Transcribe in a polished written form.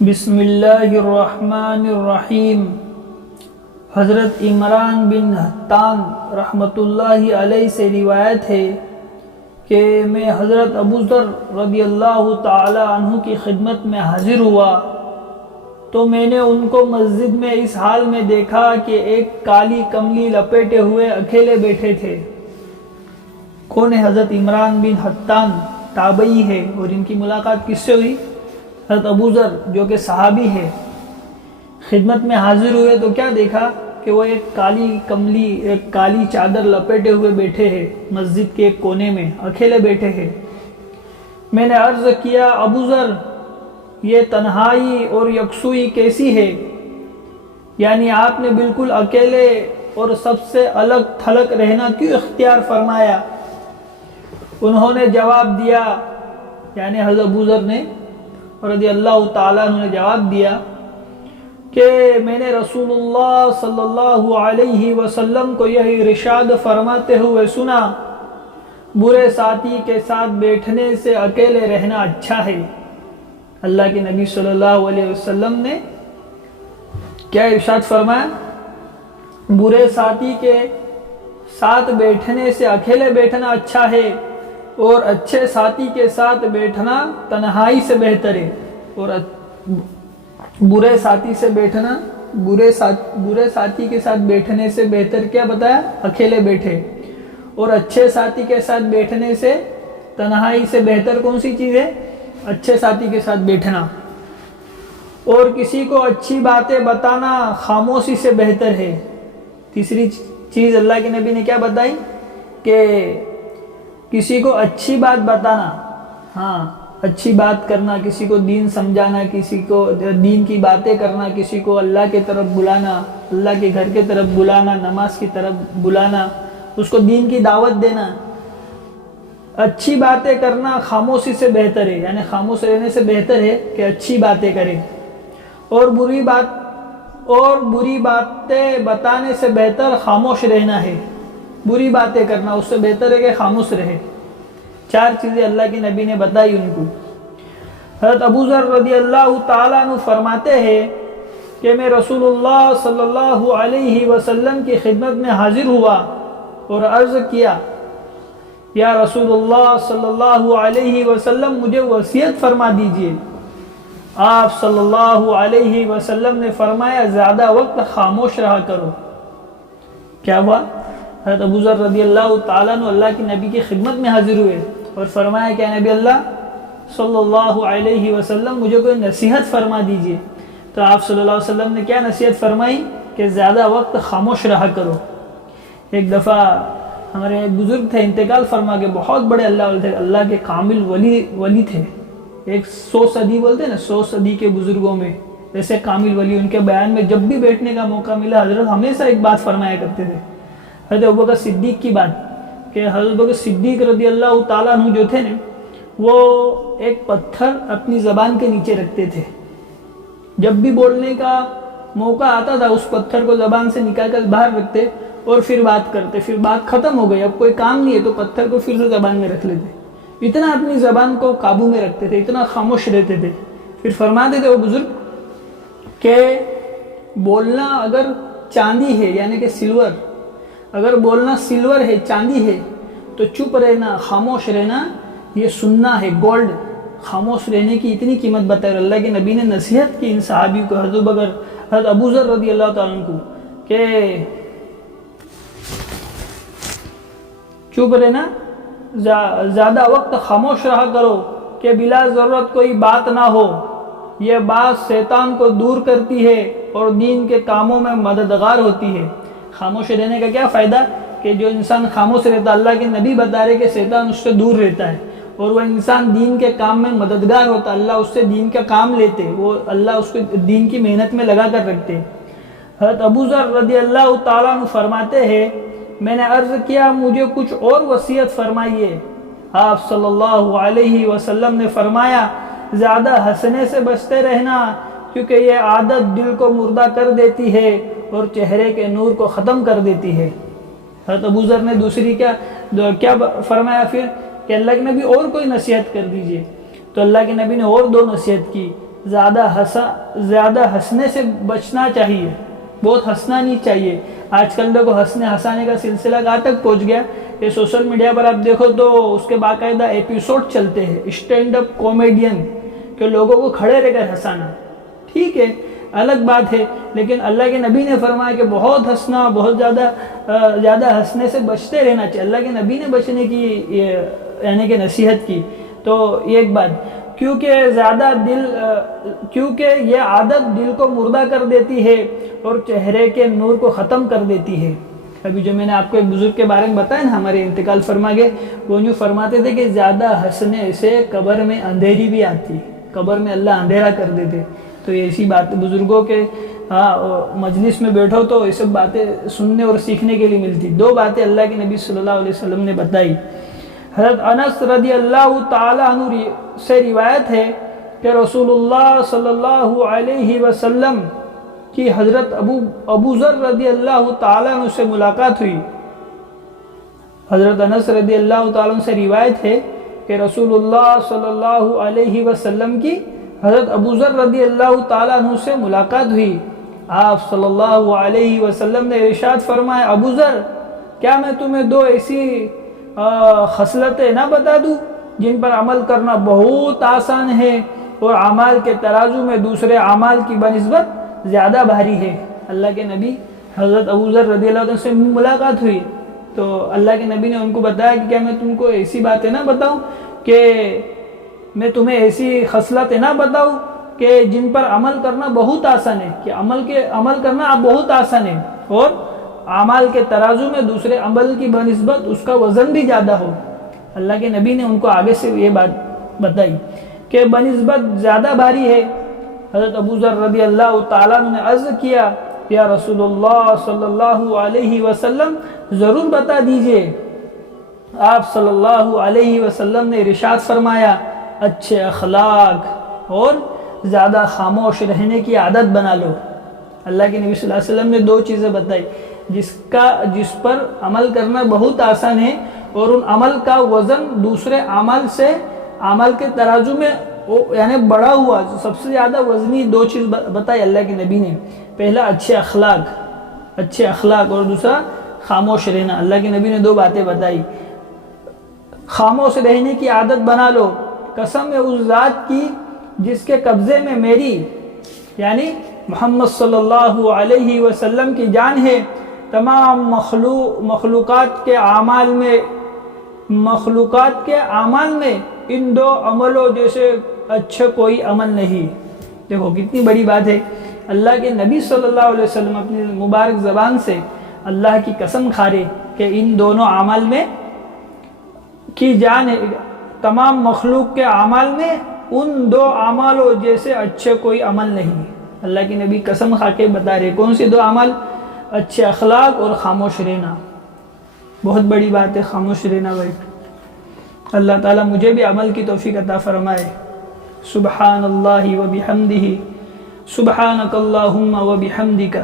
بسم اللہ الرحمن الرحیم۔ حضرت عمران بن حطان رحمۃ اللہ علیہ سے روایت ہے کہ میں حضرت ابو ذر رضی اللہ تعالی عنہ کی خدمت میں حاضر ہوا تو میں نے ان کو مسجد میں اس حال میں دیکھا کہ ایک کالی کملی لپیٹے ہوئے اکیلے بیٹھے تھے۔ کون ہے؟ حضرت عمران بن حطان تابعی ہے، اور ان کی ملاقات کس سے ہوئی؟ حضرت ابو ذر جو کہ صحابی ہے، خدمت میں حاضر ہوئے تو کیا دیکھا کہ وہ ایک کالی کملی، ایک کالی چادر لپیٹے ہوئے بیٹھے ہیں، مسجد کے ایک کونے میں اکیلے بیٹھے ہیں۔ میں نے عرض کیا، ابو ذر یہ تنہائی اور یکسوئی کیسی ہے؟ یعنی آپ نے بالکل اکیلے اور سب سے الگ تھلگ رہنا کیوں اختیار فرمایا؟ انہوں نے جواب دیا، یعنی حضرت ابو ذر نے رضی اللہ تعالیٰ عنہ نے جواب دیا کہ میں نے رسول اللہ صلی اللہ علیہ وسلم کو یہی ارشاد فرماتے ہوئے سنا، برے ساتھی کے ساتھ بیٹھنے سے اکیلے رہنا اچھا ہے۔ اللہ کے نبی صلی اللہ علیہ وسلم نے کیا ارشاد فرمایا؟ برے ساتھی کے ساتھ بیٹھنے سے اکیلے بیٹھنا اچھا ہے، اور اچھے ساتھی کے ساتھ بیٹھنا تنہائی سے بہتر ہے۔ اور برے ساتھی سے بیٹھنا، برے ساتھی کے ساتھ بیٹھنے سے بہتر کیا بتایا؟ اکیلے بیٹھے۔ اور اچھے ساتھی کے ساتھ بیٹھنے سے، تنہائی سے بہتر کون سی چیز ہے؟ اچھے ساتھی کے ساتھ بیٹھنا۔ اور کسی کو اچھی باتیں بتانا خاموشی سے بہتر ہے۔ تیسری چیز اللہ کے نبی نے کیا بتائی کہ کسی کو اچھی بات بتانا، اچھی بات کرنا، کسی کو دین سمجھانا، کسی کو دین کی باتیں کرنا، کسی کو اللہ کے طرف بلانا، اللہ کے گھر کے طرف بلانا، نماز کی طرف بلانا، اس کو دین کی دعوت دینا۔ اچھی باتیں کرنا خاموشی سے بہتر ہے، یعنی خاموش رہنے سے بہتر ہے کہ اچھی باتیں کریں۔ اور بری باتیں بتانے سے بہتر خاموش رہنا ہے۔ بری باتیں کرنا اس سے بہتر ہے کہ خاموش رہے۔ 4 چیزیں اللہ کے نبی نے بتائی ان کو۔ حضرت ابو ذر رضی اللہ تعالیٰ عنہ فرماتے ہیں کہ میں رسول اللہ صلی اللہ علیہ وسلم کی خدمت میں حاضر ہوا اور عرض کیا، یا رسول اللہ صلی اللہ علیہ وسلم مجھے وصیت فرما دیجئے۔ آپ صلی اللہ علیہ وسلم نے فرمایا، زیادہ وقت خاموش رہا کرو۔ کیا ہوا؟ حضرت ابو ذر رضی اللہ تعالیٰ عنہ اللہ کے نبی کی خدمت میں حاضر ہوئے اور فرمایا کہ نبی اللہ صلی اللہ علیہ وسلم مجھے کوئی نصیحت فرما دیجئے۔ تو آپ صلی اللہ علیہ وسلم نے کیا نصیحت فرمائی کہ زیادہ وقت خاموش رہا کرو۔ ایک دفعہ ہمارے ایک بزرگ تھے، انتقال فرما کے، بہت بڑے اللہ والے تھے، اللہ کے کامل ولی تھے۔ ایک 100 صدی بولتے ہیں نا، 100 صدی کے بزرگوں میں ایسے کامل ولی، ان کے بیان میں جب بھی بیٹھنے کا موقع ملا حضرت ہمیشہ ایک بات فرمایا کرتے تھے، حضرت ابوبکر صدیق کی بات، کہ حضرت ابوبکر صدیق رضی اللہ تعالیٰ عنہ جو تھے نا، وہ ایک پتھر اپنی زبان کے نیچے رکھتے تھے۔ جب بھی بولنے کا موقع آتا تھا اس پتھر کو زبان سے نکال کر باہر رکھتے اور پھر بات کرتے، پھر بات ختم ہو گئی، اب کوئی کام نہیں ہے تو پتھر کو پھر سے زبان میں رکھ لیتے۔ اتنا اپنی زبان کو قابو میں رکھتے تھے، اتنا خاموش رہتے تھے۔ پھر فرماتے تھے وہ بزرگ کہ بولنا اگر چاندی ہے، یعنی کہ سلور، اگر بولنا سلور ہے، چاندی ہے، تو چپ رہنا، خاموش رہنا یہ سننا ہے، گولڈ۔ خاموش رہنے کی اتنی قیمت بتائی، اللہ کے نبی نے نصیحت کی ان صحابی کو، حضرت ابو ذر رضی اللہ تعالیٰ عنہ کو، کہ چپ رہنا، زیادہ وقت خاموش رہا کرو کہ بلا ضرورت کوئی بات نہ ہو، یہ بات شیطان کو دور کرتی ہے اور دین کے کاموں میں مددگار ہوتی ہے۔ خاموش رہنے کا کیا فائدہ کہ جو انسان خاموش رہتا، اللہ کے نبی بتا رہے کہ شیطان اس سے دور رہتا ہے، اور وہ انسان دین کے کام میں مددگار ہوتا، اللہ اس سے دین کا کام لیتے، وہ اللہ اس کو دین کی محنت میں لگا کر رکھتے۔ حضرت ابو ذر رضی اللہ تعالیٰ عنہ فرماتے ہیں، میں نے عرض کیا، مجھے کچھ اور وصیت فرمائیے۔ آپ صلی اللہ علیہ وسلم نے فرمایا، زیادہ ہنسنے سے بچتے رہنا، کیونکہ یہ عادت دل کو مردہ کر دیتی ہے اور چہرے کے نور کو ختم کر دیتی ہے۔ حضرت ابو ذر نے دوسری کیا فرمایا پھر کہ اللہ کے نبی اور کوئی نصیحت کر دیجئے۔ تو اللہ کے نبی نے اور 2 نصیحت کی زیادہ ہنسنے سے بچنا چاہیے، بہت ہنسنا نہیں چاہیے۔ آج کل دیکھو ہنسانے کا سلسلہ کہاں تک پہنچ گیا کہ سوشل میڈیا پر آپ دیکھو تو اس کے باقاعدہ ایپیسوڈ چلتے ہیں، اسٹینڈ اپ کامیڈین کہ لوگوں کو کھڑے رہ کر ہنسانا۔ ٹھیک ہے، الگ بات ہے، لیکن اللہ کے نبی نے فرمایا کہ بہت ہنسنا، بہت زیادہ ہنسنے سے بچتے رہنا چاہیے۔ اللہ کے نبی نے بچنے کی یعنی کہ نصیحت کی۔ تو یہ ایک بات، کیونکہ یہ عادت دل کو مردہ کر دیتی ہے اور چہرے کے نور کو ختم کر دیتی ہے۔ ابھی جو میں نے آپ کو ایک بزرگ کے بارے میں بتایا نا، ہمارے انتقال فرما گئے، وہ یوں فرماتے تھے کہ زیادہ ہنسنے سے قبر میں اندھیری بھی آتی، قبر میں اللہ اندھیرا کر دیتے۔ تو ایسی بات بزرگوں کے مجلس میں بیٹھو تو یہ سب باتیں سننے اور سیکھنے کے لیے ملتی۔ دو باتیں اللہ کے نبی صلی اللہ علیہ وسلم نے بتائی۔ حضرت انس رضی اللہ تعالی عنہ سے روایت ہے کہ رسول اللہ صلی اللہ علیہ وسلم کی حضرت ابو ذر رضی اللہ تعالی عنہ سے ملاقات ہوئی۔ حضرت انس رضی اللہ تعالی عنہ سے روایت ہے کہ رسول اللہ صلی اللہ علیہ وسلم کی حضرت ابو ذر رضی اللہ تعالی عنہ سے ملاقات ہوئی۔ آپ صلی اللہ علیہ وسلم نے ارشاد فرمایا، ابو ذر، کیا میں تمہیں دو ایسی خصلتیں نہ بتا دوں جن پر عمل کرنا بہت آسان ہے اور اعمال کے ترازو میں دوسرے اعمال کی بنسبت زیادہ بھاری ہے۔ اللہ کے نبی حضرت ابو ذر رضی اللہ عنہ سے ملاقات ہوئی تو اللہ کے نبی نے ان کو بتایا کہ کیا میں تم کو ایسی باتیں نہ بتاؤں، کہ میں تمہیں ایسی خصلتیں نہ بتاؤں کہ جن پر عمل کرنا بہت آسان ہے، کہ عمل کرنا بہت آسان ہے اور اعمال کے ترازو میں دوسرے عمل کی بنسبت اس کا وزن بھی زیادہ ہو۔ اللہ کے نبی نے ان کو آگے سے یہ بات بتائی کہ بنسبت زیادہ بھاری ہے۔ حضرت ابو ذر رضی اللہ تعالیٰ نے عرض کیا، یا رسول اللہ صلی اللہ علیہ وسلم، ضرور بتا دیجئے۔ آپ صلی اللہ علیہ وسلم نے ارشاد فرمایا، اچھے اخلاق اور زیادہ خاموش رہنے کی عادت بنا لو۔ اللہ کے نبی صلی اللہ علیہ وسلم نے دو چیزیں بتائی جس پر عمل کرنا بہت آسان ہے اور ان عمل کا وزن دوسرے عمل کے ترازو میں یعنی بڑا ہوا، سب سے زیادہ وزنی دو چیز بتائی اللہ کے نبی نے۔ پہلا اچھے اخلاق اور دوسرا خاموش رہنا۔ اللہ کے نبی نے دو باتیں بتائی۔ خاموش رہنے کی عادت بنا لو، قسم ہے اس ذات کی جس کے قبضے میں میری یعنی محمد صلی اللہ علیہ وسلم کی جان ہے، تمام مخلوقات کے اعمال میں ان دو عملوں جیسے اچھا کوئی عمل نہیں۔ دیکھو کتنی بڑی بات ہے، اللہ کے نبی صلی اللہ علیہ وسلم اپنی مبارک زبان سے اللہ کی قسم کھا رہے کہ ان دونوں اعمال میں کی جان ہے، تمام مخلوق کے اعمال میں ان دو اعمالوں جیسے اچھے کوئی عمل نہیں۔ اللہ کی نبی قسم کھا کے بتا رہے کون سی دو اعمال؟ اچھے اخلاق اور خاموش رہنا۔ بہت بڑی بات ہے خاموش رہنا بھائی۔ اللہ تعالیٰ مجھے بھی عمل کی توفیق عطا فرمائے۔ سبحان اللہ و بحمدہ، سبحانک اللہم و بحمدک۔